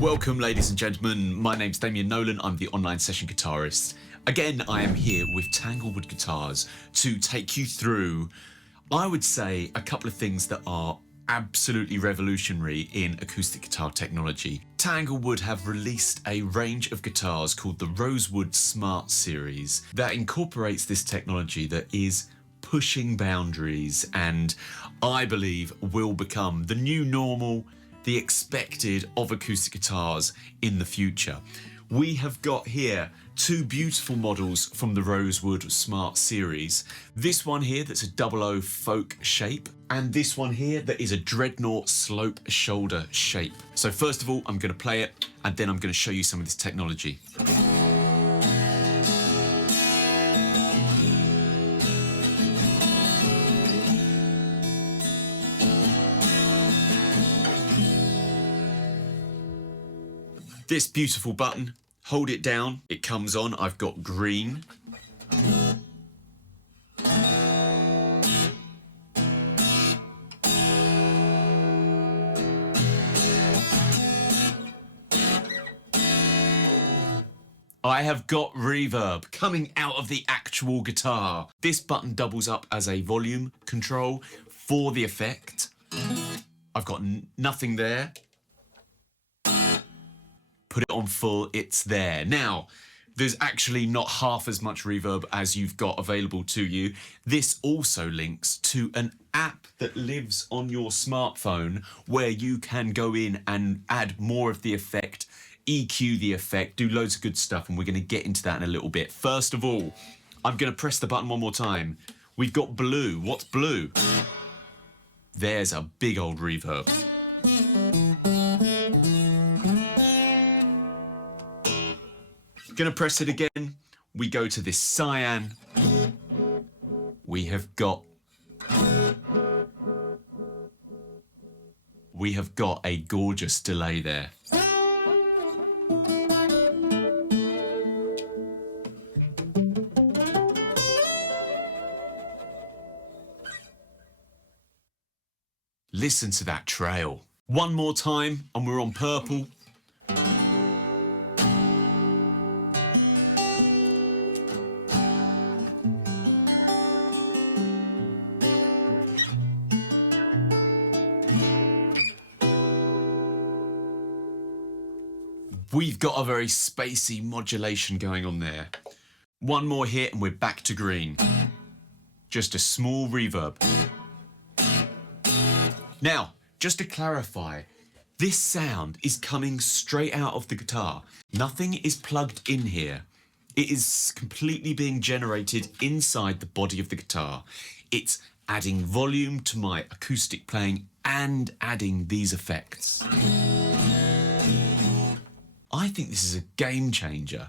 Welcome, ladies and gentlemen. My name's Damian Nolan. I'm the online session guitarist. Again, I am here with Tanglewood Guitars to take you through, I would say, a couple of things that are absolutely revolutionary in acoustic guitar technology. Tanglewood have released a range of guitars called the Rosewood Smart Series that incorporates this technology that is pushing boundaries and I believe will become the new normal, the expected of acoustic guitars in the future. We have got here two beautiful models from the Rosewood Smart Series. This one here that's a 00 folk shape, and this one here that is a dreadnought slope shoulder shape. So first of all, I'm going to play it, and then I'm going to show you some of this technology. This beautiful button, hold it down, it comes on. I've got green. I have got reverb coming out of the actual guitar. This button doubles up as a volume control for the effect. I've got nothing there. Put it on full, it's there. Now, there's actually not half as much reverb as you've got available to you. This also links to an app that lives on your smartphone where you can go in and add more of the effect, EQ the effect, do loads of good stuff, and we're going to get into that in a little bit. First of all, I'm going to press the button one more time. We've got blue. What's blue? There's a big old reverb. Gonna press it again. We go to this cyan. We have got a gorgeous delay there. Listen to that trail. One more time and we're on purple. We've got a very spacey modulation going on there. One more hit and we're back to green. Just a small reverb. Now, just to clarify, this sound is coming straight out of the guitar. Nothing is plugged in here. It is completely being generated inside the body of the guitar. It's adding volume to my acoustic playing and adding these effects. I think this is a game changer.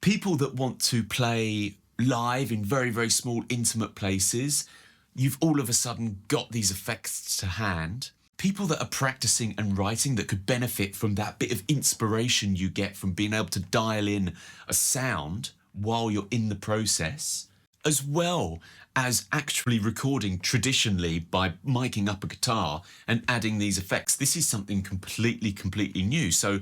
People that want to play live in very, very small, intimate places, you've all of a sudden got these effects to hand. People that are practicing and writing that could benefit from that bit of inspiration you get from being able to dial in a sound while you're in the process, as well as actually recording traditionally by miking up a guitar and adding these effects. This is something completely new. So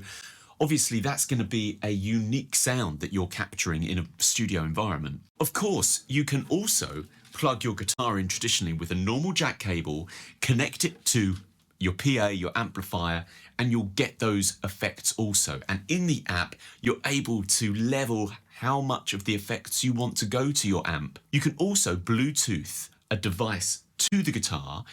obviously, that's going to be a unique sound that you're capturing in a studio environment. Of course, you can also plug your guitar in traditionally with a normal jack cable, connect it to your PA, your amplifier, and you'll get those effects also. And in the app, you're able to level how much of the effects you want to go to your amp. You can also Bluetooth a device to the guitar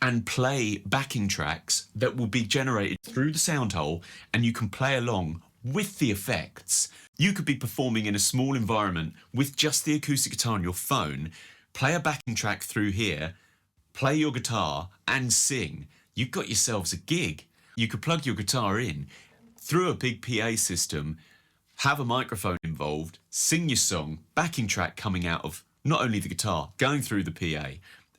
and play backing tracks that will be generated through the soundhole, and you can play along with the effects. You could be performing in a small environment with just the acoustic guitar on your phone, play a backing track through here, play your guitar and sing. You've got yourselves a gig. You could plug your guitar in through a big PA system, have a microphone involved, sing your song, backing track coming out of not only the guitar, going through the PA,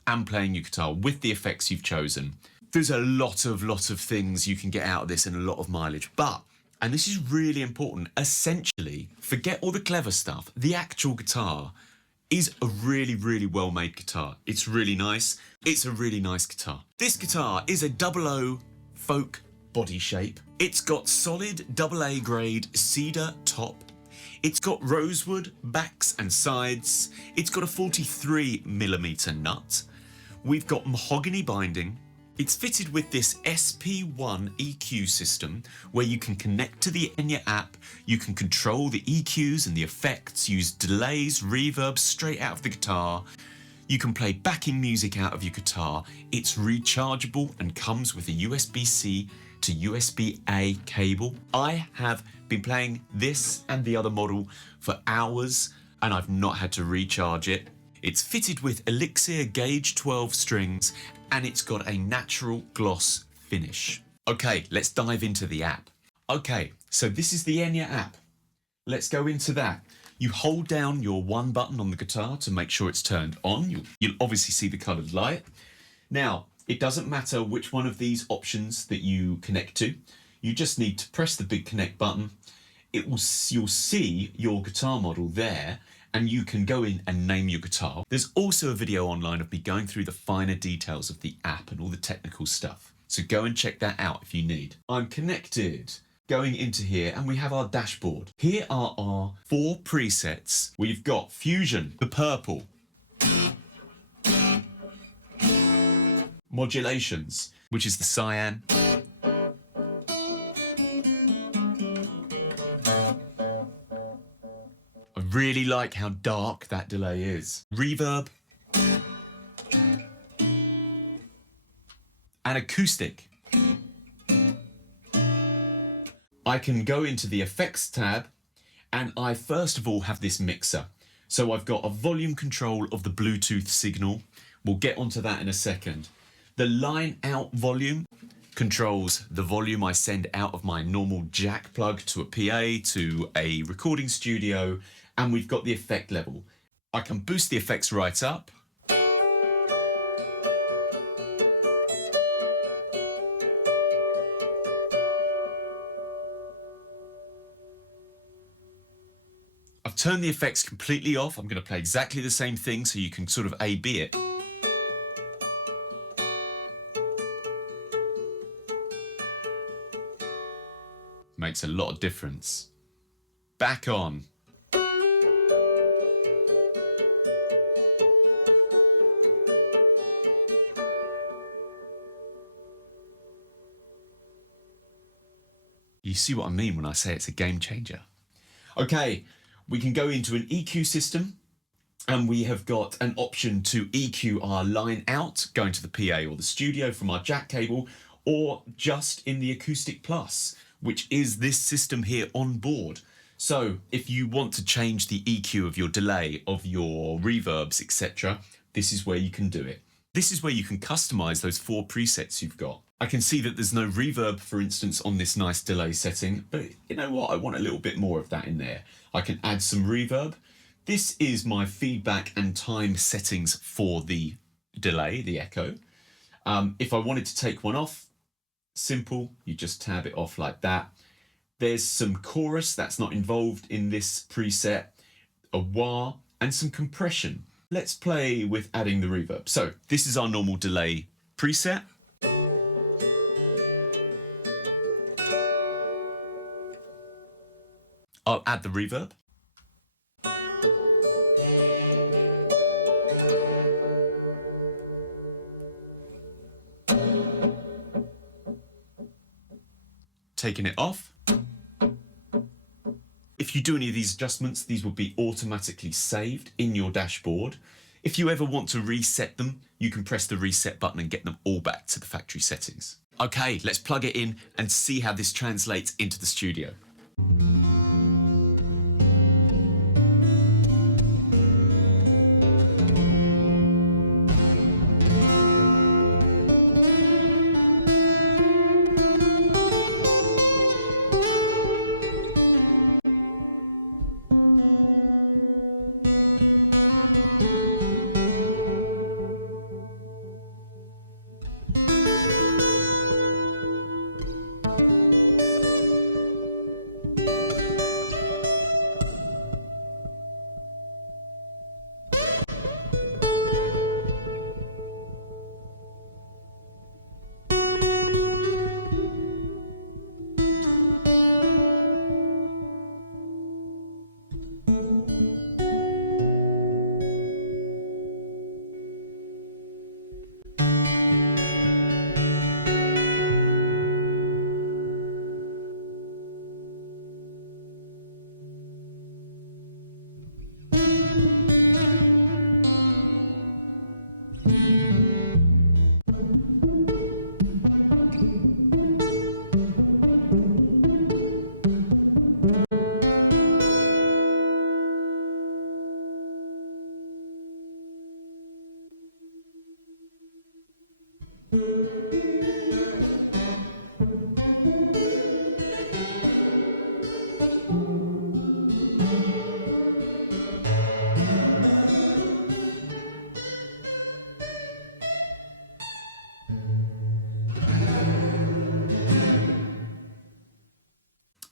and playing your guitar with the effects you've chosen. There's a lot of things you can get out of this and a lot of mileage, but, and this is really important, essentially, forget all the clever stuff. The actual guitar is a really well-made guitar. It's really nice. It's a really nice guitar. This guitar is a 00 folk body shape. It's got solid AA grade cedar top. It's got rosewood backs and sides. It's got a 43mm nut. We've got mahogany binding. It's fitted with this SP1 EQ system where you can connect to the Enya app, you can control the EQs and the effects, use delays, reverb straight out of the guitar. You can play backing music out of your guitar. It's rechargeable and comes with a USB-C to USB-A cable. I have been playing this and the other model for hours and I've not had to recharge it. It's fitted with Elixir Gauge 12 strings and it's got a natural gloss finish. Okay, let's dive into the app. Okay, so this is the Enya app. Let's go into that. You hold down your one button on the guitar to make sure it's turned on. You'll obviously see the coloured light. Now, it doesn't matter which one of these options that you connect to. You just need to press the big connect button. You'll see your guitar model there and you can go in and name your guitar. There's also a video online of me going through the finer details of the app and all the technical stuff. So go and check that out if you need. I'm connected. Going into here and we have our dashboard. Here are our 4 presets. We've got Fusion, the purple. Modulations, which is the cyan. I really like how dark that delay is. Reverb. And acoustic. I can go into the effects tab and I first of all have this mixer. So I've got a volume control of the Bluetooth signal. We'll get onto that in a second. The line out volume controls the volume I send out of my normal jack plug to a PA, to a recording studio, and we've got the effect level. I can boost the effects right up. I've turned the effects completely off. I'm going to play exactly the same thing so you can sort of A/B it. Makes a lot of difference. Back on. You see what I mean when I say it's a game changer. Okay, we can go into an EQ system and we have got an option to EQ our line out, going to the PA or the studio from our jack cable, or just in the Acoustic Plus, which is this system here on board. So if you want to change the EQ of your delay, of your reverbs, etc., this is where you can do it. This is where you can customize those 4 presets you've got. I can see that there's no reverb, for instance, on this nice delay setting, but you know what? I want a little bit more of that in there. I can add some reverb. This is my feedback and time settings for the delay, the echo. If I wanted to take one off, simple, you just tab it off like that. There's some chorus that's not involved in this preset, a wah, and some compression. Let's play with adding the reverb. So this is our normal delay preset. I'll add the reverb. Taking it off. If you do any of these adjustments, these will be automatically saved in your dashboard. If you ever want to reset them, you can press the reset button and get them all back to the factory settings. Okay, let's plug it in and see how this translates into the studio.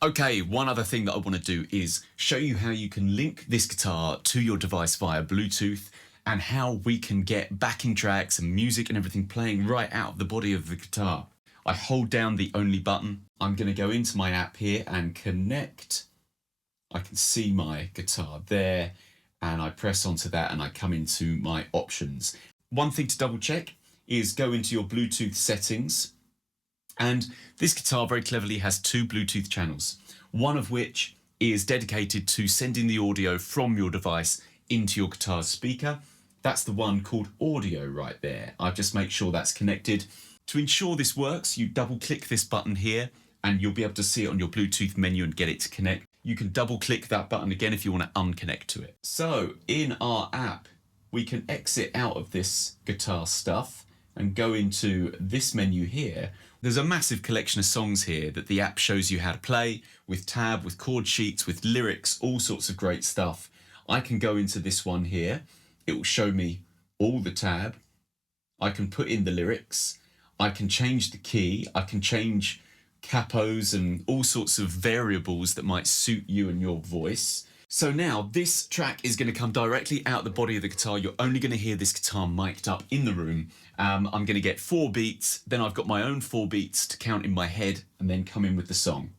Okay, one other thing that I want to do is show you how you can link this guitar to your device via Bluetooth and how we can get backing tracks and music and everything playing right out of the body of the guitar. I hold down the only button. I'm going to go into my app here and connect. I can see my guitar there and I press onto that and I come into my options. One thing to double check is go into your Bluetooth settings. And this guitar very cleverly has two Bluetooth channels, one of which is dedicated to sending the audio from your device into your guitar's speaker. That's the one called audio right there. I'll just make sure that's connected. To ensure this works, you double click this button here and you'll be able to see it on your Bluetooth menu and get it to connect. You can double click that button again if you want to unconnect to it. So in our app, we can exit out of this guitar stuff and go into this menu here. There's a massive collection of songs here that the app shows you how to play, with tab, with chord sheets, with lyrics, all sorts of great stuff. I can go into this one here. It will show me all the tab. I can put in the lyrics. I can change the key. I can change capos and all sorts of variables that might suit you and your voice. So now this track is going to come directly out the body of the guitar. You're only going to hear this guitar mic'd up in the room. I'm going to get 4 beats, then I've got my own 4 beats to count in my head and then come in with the song.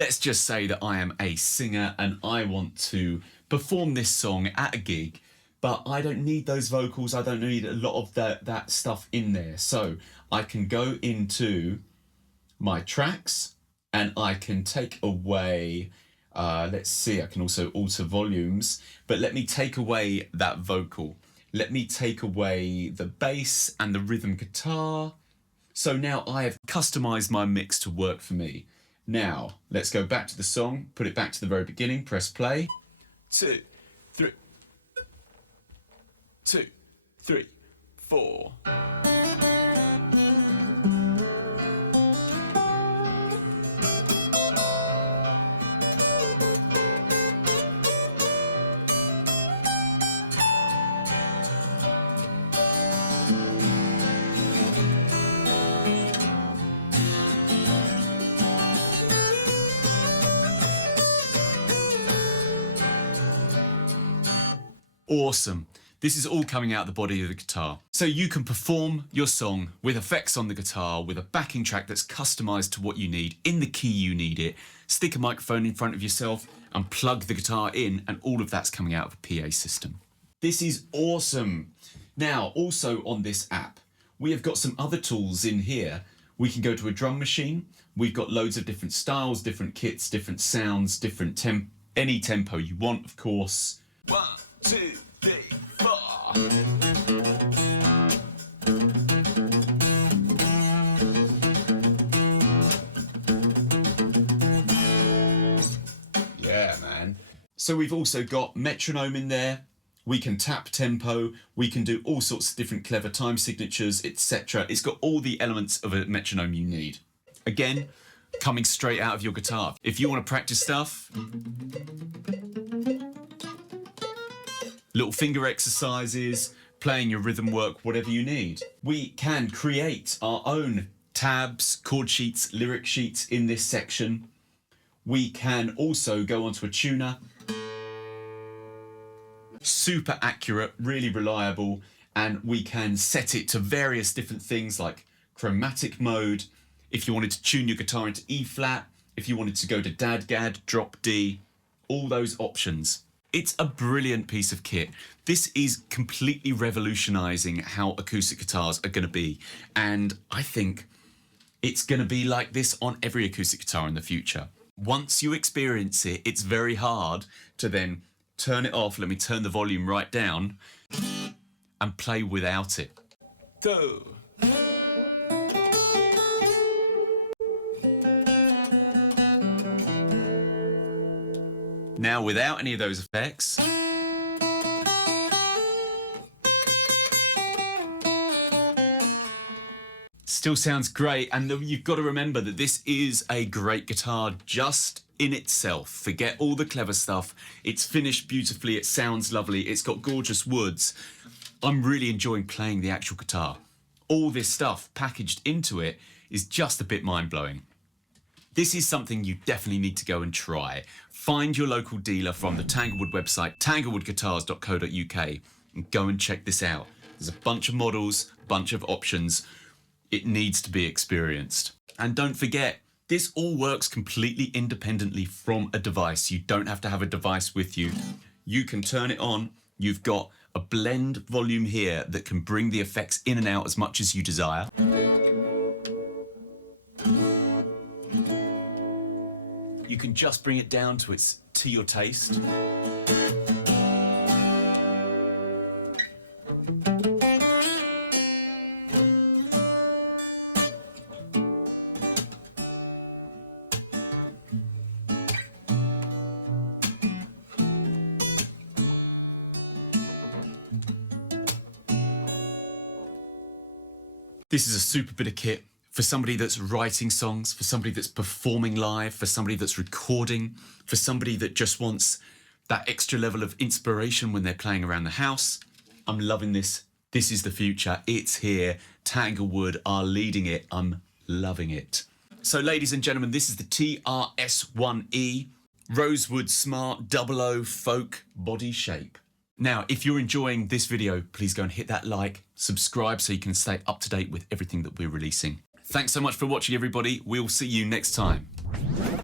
Let's just say that I am a singer and I want to perform this song at a gig, but I don't need those vocals. I don't need a lot of that stuff in there. So I can go into my tracks and I can take away, let's see, I can also alter volumes, but let me take away that vocal. Let me take away the bass and the rhythm guitar. So now I have customized my mix to work for me. Now, let's go back to the song, put it back to the very beginning, press play. 2, 3, 2, 3, 4. Awesome. This is all coming out of the body of the guitar. So you can perform your song with effects on the guitar, with a backing track that's customized to what you need, in the key you need it, stick a microphone in front of yourself and plug the guitar in, and all of that's coming out of a PA system. This is awesome. Now, also on this app, we have got some other tools in here. We can go to a drum machine. We've got loads of different styles, different kits, different sounds, different any tempo you want, of course. 1, 2, 3, 4. Yeah, man. So we've also got metronome in there. We can tap tempo. We can do all sorts of different clever time signatures, etc. It's got all the elements of a metronome you need. Again, coming straight out of your guitar. If you want to practice stuff, little finger exercises, playing your rhythm work, whatever you need. We can create our own tabs, chord sheets, lyric sheets in this section. We can also go onto a tuner. Super accurate, really reliable, and we can set it to various different things like chromatic mode. If you wanted to tune your guitar into E flat, if you wanted to go to Dadgad, drop D, all those options. It's a brilliant piece of kit. This is completely revolutionizing how acoustic guitars are going to be. And I think it's going to be like this on every acoustic guitar in the future. Once you experience it, it's very hard to then turn it off. Let me turn the volume right down and play without it. So. Now, without any of those effects, still sounds great. And you've got to remember that this is a great guitar just in itself. Forget all the clever stuff. It's finished beautifully. It sounds lovely. It's got gorgeous woods. I'm really enjoying playing the actual guitar. All this stuff packaged into it is just a bit mind-blowing. This is something you definitely need to go and try. Find your local dealer from the Tanglewood website, tanglewoodguitars.co.uk, and go and check this out. There's a bunch of models, bunch of options. It needs to be experienced. And don't forget, this all works completely independently from a device. You don't have to have a device with you. You can turn it on. You've got a blend volume here that can bring the effects in and out as much as you desire. You can just bring it down to your taste. This is a super bit of kit for somebody that's writing songs, for somebody that's performing live, for somebody that's recording, for somebody that just wants that extra level of inspiration when they're playing around the house. I'm loving this. This is the future. It's here. Tanglewood are leading it. I'm loving it. So ladies and gentlemen, this is the TRS1E Rosewood Smart 00 Folk Body Shape. Now, if you're enjoying this video, please go and hit that like, subscribe so you can stay up to date with everything that we're releasing. Thanks so much for watching, everybody. We'll see you next time.